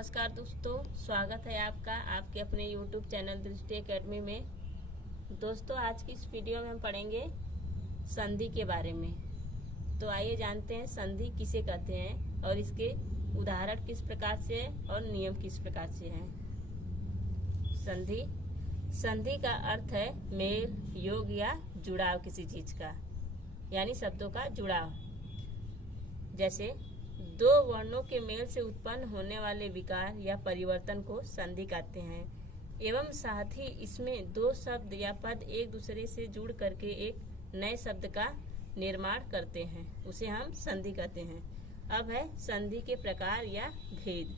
नमस्कार दोस्तों, स्वागत है आपका आपके अपने YouTube चैनल दृष्टि एकेडमी में। दोस्तों, आज की इस वीडियो में हम पढ़ेंगे संधि के बारे में। तो आइए जानते हैं संधि किसे कहते हैं और इसके उदाहरण किस प्रकार से और नियम किस प्रकार से हैं। संधि का अर्थ है मेल, योग या जुड़ाव किसी चीज का, यानी शब्दों का जुड़ाव। जैसे दो वर्णों के मेल से उत्पन्न होने वाले विकार या परिवर्तन को संधि कहते हैं। एवं साथ ही इसमें दो शब्द या पद एक दूसरे से जुड़ करके एक नए शब्द का निर्माण करते हैं, उसे हम संधि कहते हैं। अब है संधि के प्रकार या भेद।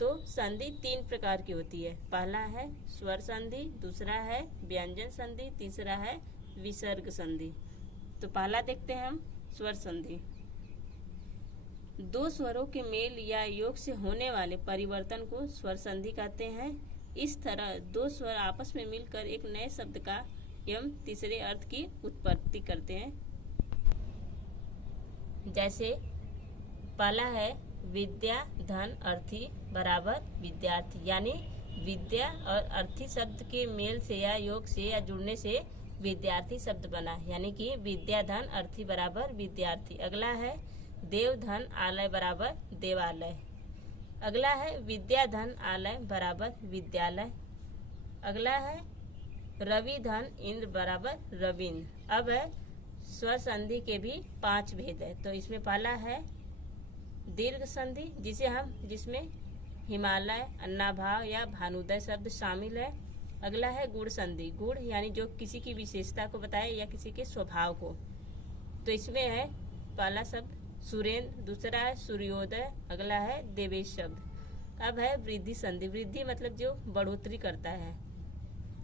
तो संधि तीन प्रकार की होती है। पहला है स्वर संधि, दूसरा है व्यंजन संधि, तीसरा है विसर्ग संधि। तो पहला देखते हैं हम स्वर संधि। दो स्वरों के मेल या योग से होने वाले परिवर्तन को स्वर संधि कहते हैं। इस तरह दो स्वर आपस में मिलकर एक नए शब्द का एवं तीसरे अर्थ की उत्पत्ति करते हैं। जैसे पहला है विद्या धन अर्थी बराबर विद्यार्थी, यानी विद्या और अर्थी शब्द के मेल से या योग से या जुड़ने से विद्यार्थी शब्द बना, यानी कि विद्या धन अर्थी बराबर विद्यार्थी। अगला है देव धन आलय बराबर देवालय। अगला है विद्या धन आलय बराबर विद्यालय। अगला है रवि धन इंद्र बराबर रविंद्र। अब है स्वर संधि के भी 5 भेद है। तो इसमें पहला है दीर्घ संधि, जिसमें हिमालय, अन्नाभाव या भानुदय शब्द शामिल है। अगला है गुण संधि, गुण यानी जो किसी की विशेषता को बताए या किसी के स्वभाव को। तो इसमें है पहला शब्द सुरेंद्र, दूसरा है सूर्योदय, अगला है देवेश शब्द। अब है वृद्धि संधि, वृद्धि मतलब जो बढ़ोतरी करता है,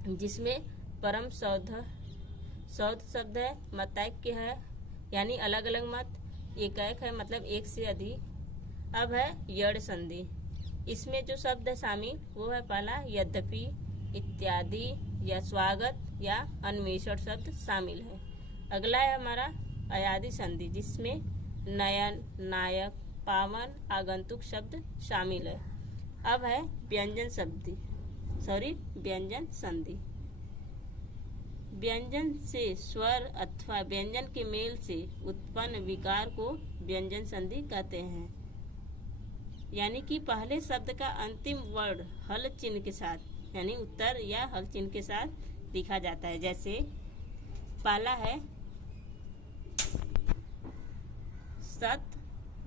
जिसमें परम सौध शब्द है, मतैक्य है यानी अलग अलग मत, एकैक है मतलब एक से अधिक। अब है यड़ संधि, इसमें जो शब्द है शामिल वो है पहला यद्यपि, इत्यादि या स्वागत या अन्वेषण शब्द शामिल है। अगला है हमारा अयादि संधि, जिसमें नयन, नायक, पावन, आगंतुक शब्द शामिल है। अब है व्यंजन संधि। व्यंजन से स्वर अथवा व्यंजन के मेल से उत्पन्न विकार को व्यंजन संधि कहते हैं, यानी कि पहले शब्द का अंतिम वर्ण हल चिन्ह के साथ यानी उत्तर या हल चिन्ह के साथ लिखा जाता है। जैसे पहला है सत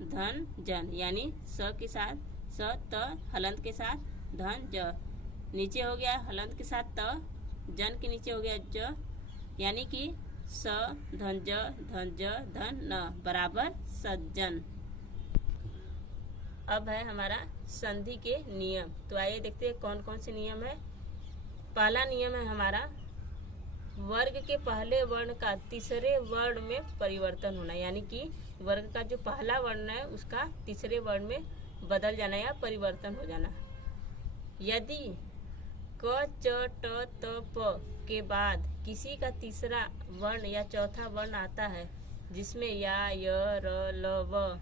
धन जन, यानी स के साथ स, त हलंत के साथ धन ज, नीचे हो गया हलंत के साथ त, जन के नीचे हो गया ज, यानी कि स धन ज धन न बराबर सज्जन। अब है हमारा संधि के नियम। तो आइए देखते हैं कौन कौन से नियम है। पहला नियम है हमारा वर्ग के पहले वर्ण का तीसरे वर्ण में परिवर्तन होना, यानी कि वर्ग का जो पहला वर्ण है उसका तीसरे वर्ण में बदल जाना या परिवर्तन हो जाना। यदि क, च, ट, त, प के बाद किसी का तीसरा वर्ण या चौथा वर्ण आता है, जिसमें या, य, र, ल, व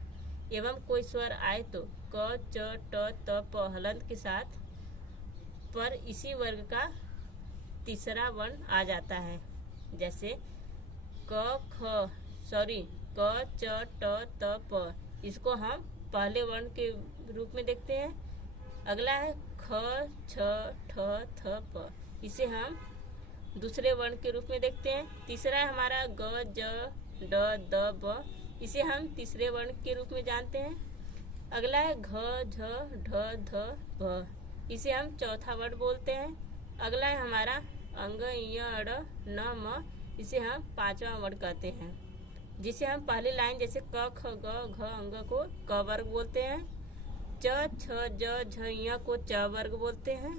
एवं कोई स्वर आए तो क, च, ट, त, प हलंत के साथ पर इसी वर्ग का तीसरा वर्ण आ जाता है। जैसे क, च, ट, त, प, इसको हम पहले वर्ण के रूप में देखते हैं। अगला है ख, छ, ठ, थ, प, इसे हम दूसरे वर्ण के रूप में देखते हैं। तीसरा है हमारा ग, ज, ड, द, ब, इसे हम तीसरे वर्ण के रूप में जानते हैं। अगला है घ, झ, ढ, ध, भ, इसे हम चौथा वर्ण बोलते हैं। अगला है हमारा अंग, य, अड़, न, म, इसे हम पांचवा वर्ण कहते हैं, जिसे हम पहली लाइन जैसे क, ख, ग, घ, अंग को क वर्ग बोलते हैं। च, छ, ज, झ, य को च वर्ग बोलते हैं।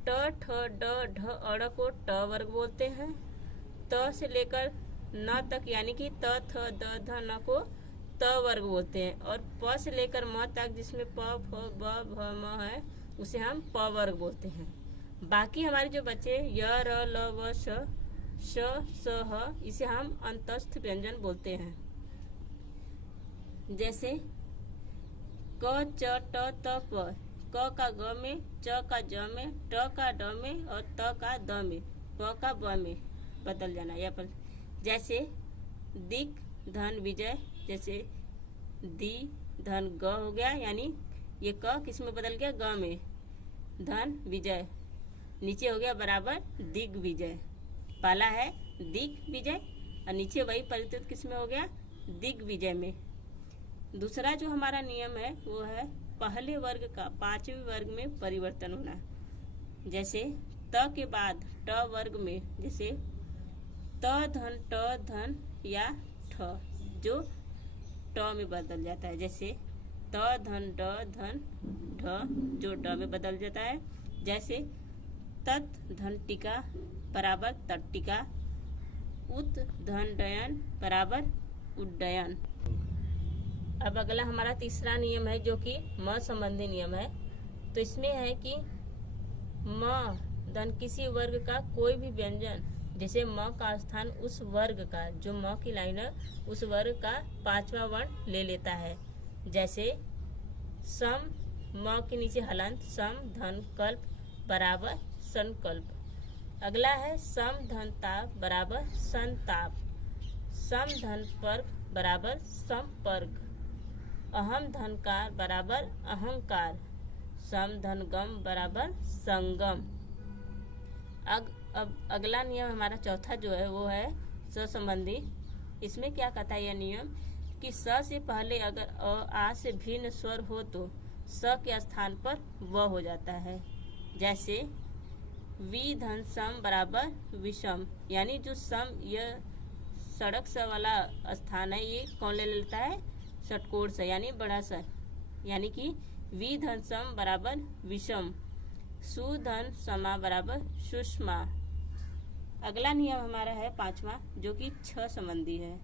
ट, ठ, ड, ढ, अड़ को ट वर्ग बोलते हैं। त से लेकर न तक यानी कि त, थ, द, ध, न को त वर्ग बोलते हैं। और प से लेकर म तक जिसमें प, फ, ब, भ, म है उसे हम प वर्ग बोलते हैं। बाकी हमारे जो बचे य, र, ल, व, श, ह, इसे हम अंतस्थ व्यंजन बोलते हैं। जैसे क च ट त प, क का ग में, च का ज में, ट का ड में और त का द में, प का ब में बदल जाना या पर। जैसे दिक धन विजय, जैसे दी धन ग हो गया, यानी ये क किस में बदल गया, ग में, धन विजय नीचे हो गया बराबर दिग्विजय। पहला है दिग्विजय और नीचे वही परिवर्तित किस में हो गया, दिग्विजय में। दूसरा जो हमारा नियम है वो है पहले वर्ग का पांचवें वर्ग में परिवर्तन होना। जैसे त के बाद ट वर्ग में, जैसे त धन ट धन या ठ, जो ट में बदल जाता है। जैसे त धन ड धन ढ, जो ड में बदल जाता है। जैसे तत् धन टिका बराबर तट्टिका, उत धन डयन बराबर उड्डयन। अब अगला हमारा तीसरा नियम है जो कि म संबंधी नियम है। तो इसमें है कि म धन किसी वर्ग का कोई भी व्यंजन, जैसे म का स्थान उस वर्ग का, जो म की लाइन है उस वर्ग का पांचवा वर्ण ले लेता है। जैसे सम, म के नीचे हलंत, सम धन कल्प बराबर संकल्प। अगला है सम धन ताप बराबर संताप, सम धन पर्क बराबर संपर्क, अहम धन कार बराबर अहंकार, सम धन गम बराबर संगम। अब अगला नियम हमारा चौथा जो है वो है स संबंधी। इसमें क्या कहता है यह नियम कि स से पहले अगर अ आ से भिन्न स्वर हो तो स के स्थान पर व हो जाता है। जैसे वि धन सम बराबर विषम, यानी जो सम यह सड़क स वाला स्थान है ये कौन ले लेता है, षटकोण स यानी बड़ा सा, यानी कि वि धन सम बराबर विषम, सु धन समा बराबर सुषमा। अगला नियम हमारा है पांचवा जो कि छ संबंधी है।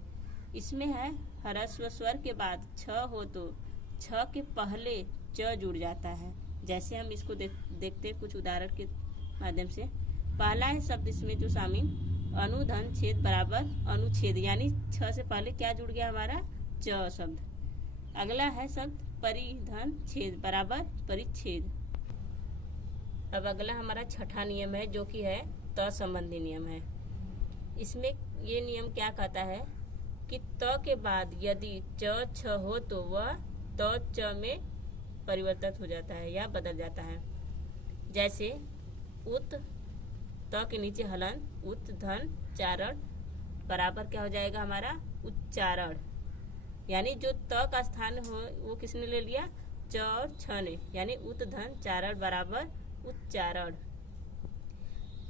इसमें है ह्रस्व स्वर के बाद छ हो तो छ के पहले च जुड़ जाता है। जैसे हम इसको देखते हैं कुछ उदाहरण के माध्यम से। पहला है शब्द इसमें जो शामिल अनुधन छेद बराबर अनुच्छेद, यानी छ से पहले क्या जुड़ गया हमारा, च शब्द। अगला है शब्द परिधन छेद बराबर परिच्छेद। अब अगला हमारा छठा नियम है जो कि है त संबंधी नियम है। इसमें ये नियम क्या कहता है कि त के बाद यदि च छ हो तो वह त च में परिवर्तित हो जाता है या बदल जाता है। जैसे उत, त के नीचे हलन, उत धन चारण बराबर क्या हो जाएगा हमारा उच्चारण, यानी जो त का स्थान हो वो किसने ले लिया, च और छ ने, यानी उत धन चारण बराबर उच्चारण।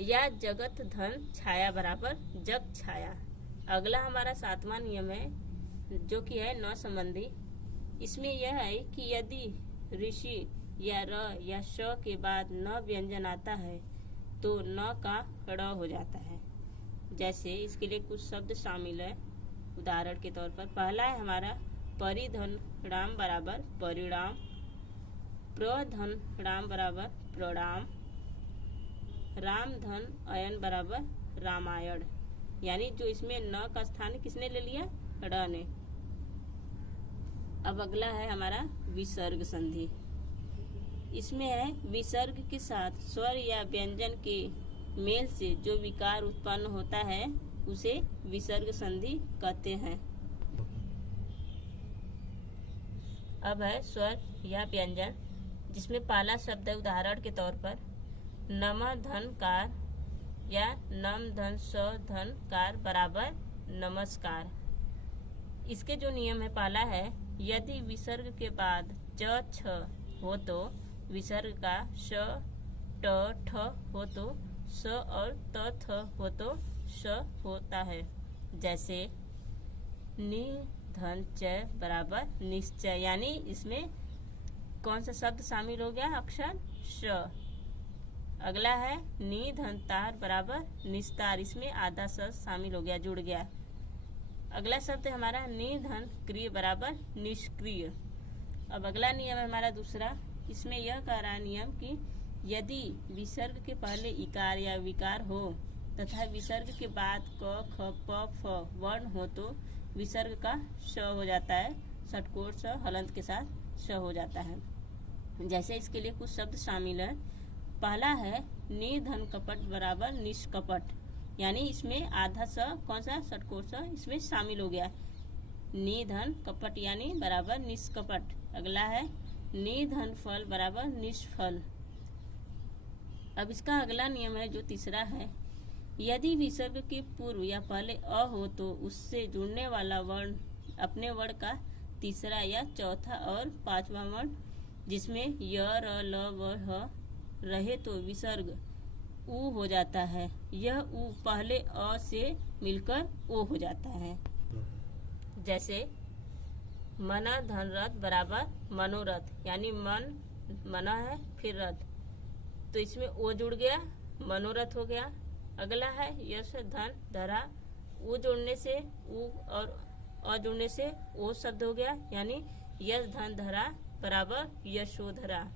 या जगत धन छाया बराबर जग छाया। अगला हमारा सातवां नियम है जो कि है न संबंधी। इसमें यह है कि यदि ऋषि या र या श के बाद न व्यंजन आता है तो न का ड़ हो जाता है। जैसे इसके लिए कुछ शब्द शामिल है उदाहरण के तौर पर। पहला है हमारा परिधन राम बराबर परिणाम, प्रधन राम बराबर प्रणाम, राम धन अयन बराबर रामायण, यानी जो इसमें न का स्थान किसने ले लिया, ड़ ने। अब अगला है हमारा विसर्ग संधि। इसमें है विसर्ग के साथ स्वर या व्यंजन के मेल से जो विकार उत्पन्न होता है उसे विसर्ग संधि कहते हैं। अब है स्वर या व्यंजन, जिसमें पहला शब्द है उदाहरण के तौर पर नम धन कार या नम धन स धन कार बराबर नमस्कार। इसके जो नियम है पहला है यदि विसर्ग के बाद च छ हो तो विसर्ग का श ट ठ हो तो स और त थ हो तो श होता है। जैसे नि धन च बराबर निश्चय, यानी इसमें कौन सा शब्द शामिल हो गया, अक्षर श। अगला है नि धन तार बराबर निस्तार, इसमें आधा स शामिल हो गया, जुड़ गया। अगला शब्द है हमारा नि धन क्रिय बराबर निष्क्रिय। अब अगला नियम है हमारा दूसरा। इसमें यह कह रहा है नियम कि यदि विसर्ग के पहले इकार या विकार हो तथा विसर्ग के बाद क ख प फ वर्ण हो तो विसर्ग का श हो जाता है षटकोण स हलंत के साथ। स हो जाता है। जैसे इसके लिए कुछ शब्द शामिल है। पहला है निर्धन कपट बराबर निष्कपट, यानी इसमें आधा स कौन सा षटकोर स इसमें शामिल हो गया। निर्धन कपट यानी बराबर निष्कपट। अगला है निर्धन फल बराबर निष्फल। अब इसका अगला नियम है जो तीसरा है, यदि विसर्ग के पूर्व या पहले अ हो तो उससे जुड़ने वाला वर्ण अपने वर्ण का तीसरा या चौथा और पांचवा वर्ण जिसमें य र ल व ह रहे तो विसर्ग उ हो जाता है। यह उ पहले अ से मिलकर ओ हो जाता है। जैसे मना धन रथ बराबर मनोरथ, यानी मन मना है फिर रथ, तो इसमें ओ जुड़ गया मनोरथ हो गया। अगला है यश धन धरा, उ जोड़ने से उ और अ जुड़ने से ओ शब्द हो गया, यानी यश धन धरा बराबर यशोधरा।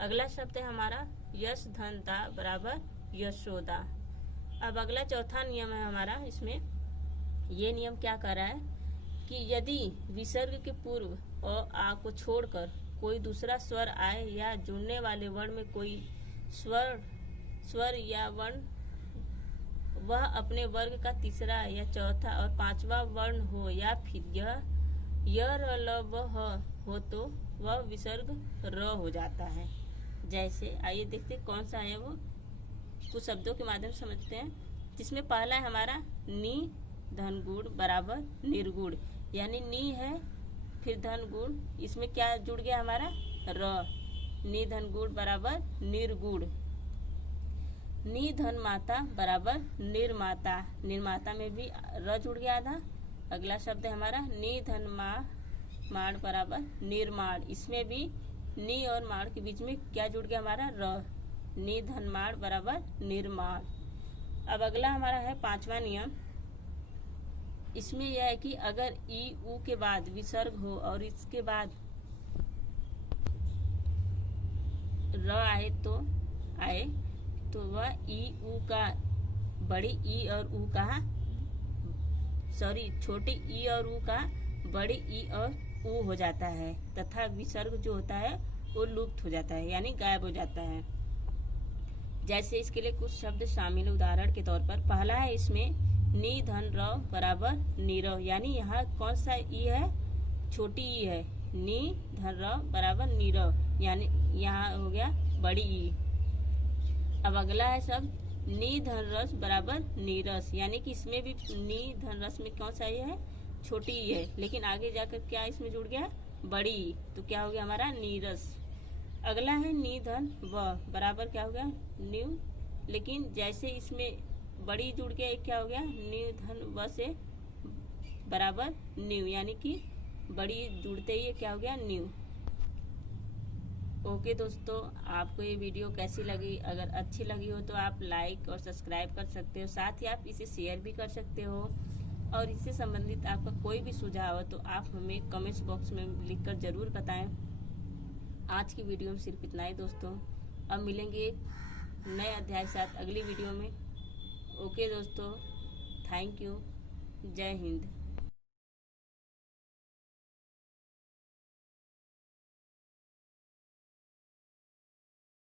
अगला शब्द है हमारा यश धन दा बराबर यशोदा। अब अगला चौथा नियम है हमारा, इसमें ये नियम क्या कर रहा है कि यदि विसर्ग के पूर्व अ आ को छोड़कर कोई दूसरा स्वर आए या जुड़ने वाले वर्ण में कोई स्वर या वर्ण वह अपने वर्ग का तीसरा या चौथा और पांचवा वर्ण हो या फिर य र ल व ह हो तो वह विसर्ग र हो जाता है। जैसे आइए देखते कौन सा है, वो कुछ शब्दों के माध्यम से समझते हैं। जिसमें पहला है हमारा नी धन गुण बराबर निर्गुण, यानी नी है फिर धन गुण, इसमें क्या जुड़ गया हमारा र, नी धन गुण बराबर निर्गुण। नी धन माता बराबर निर्माता, निर्माता में भी र जुड़ गया आधा। अगला शब्द है हमारा नी धन माण बराबर निर्माण, इसमें भी नी और माण के बीच में क्या जुड़ गया हमारा र, नी धन माण बराबर निर्माण। अब अगला हमारा है पांचवा नियम। इसमें यह है कि अगर ई उ के बाद विसर्ग हो और इसके बाद र आए तो वह ई उ का बड़ी ई और उ का छोटी ई और उ का बड़ी ई और उ हो जाता है तथा विसर्ग जो होता है वो लुप्त हो जाता है, यानी गायब हो जाता है। जैसे इसके लिए कुछ शब्द शामिल, उदाहरण के तौर पर पहला है इसमें नी धन र बराबर नीरव, यानी यहाँ कौन सा ई है, छोटी ई है, नी धन र बराबर नीरव, यानी यहाँ हो गया बड़ी ई। अब अगला है शब्द नी धन रस बराबर नीरस, यानी कि इसमें भी नी धन रस में कौन सा ये है, छोटी ई है, लेकिन आगे जाकर क्या इसमें जुड़ गया बड़ी ई, तो क्या हो गया हमारा नीरस। अगला है नी धन व बराबर क्या हो गया न्यू, लेकिन जैसे इसमें बड़ी जुड़ गया क्या हो गया न्यू धन व से बराबर न्यू, यानी कि बड़ी जुड़ते ही क्या हो गया न्यू। ओके दोस्तों, आपको ये वीडियो कैसी लगी? अगर अच्छी लगी हो तो आप लाइक और सब्सक्राइब कर सकते हो, साथ ही आप इसे शेयर भी कर सकते हो। और इससे संबंधित आपका कोई भी सुझाव हो तो आप हमें कमेंट्स बॉक्स में लिखकर ज़रूर बताएं। आज की वीडियो में सिर्फ इतना ही दोस्तों, अब मिलेंगे नए अध्याय के साथ अगली वीडियो में। ओके दोस्तों, थैंक यू, जय हिंद।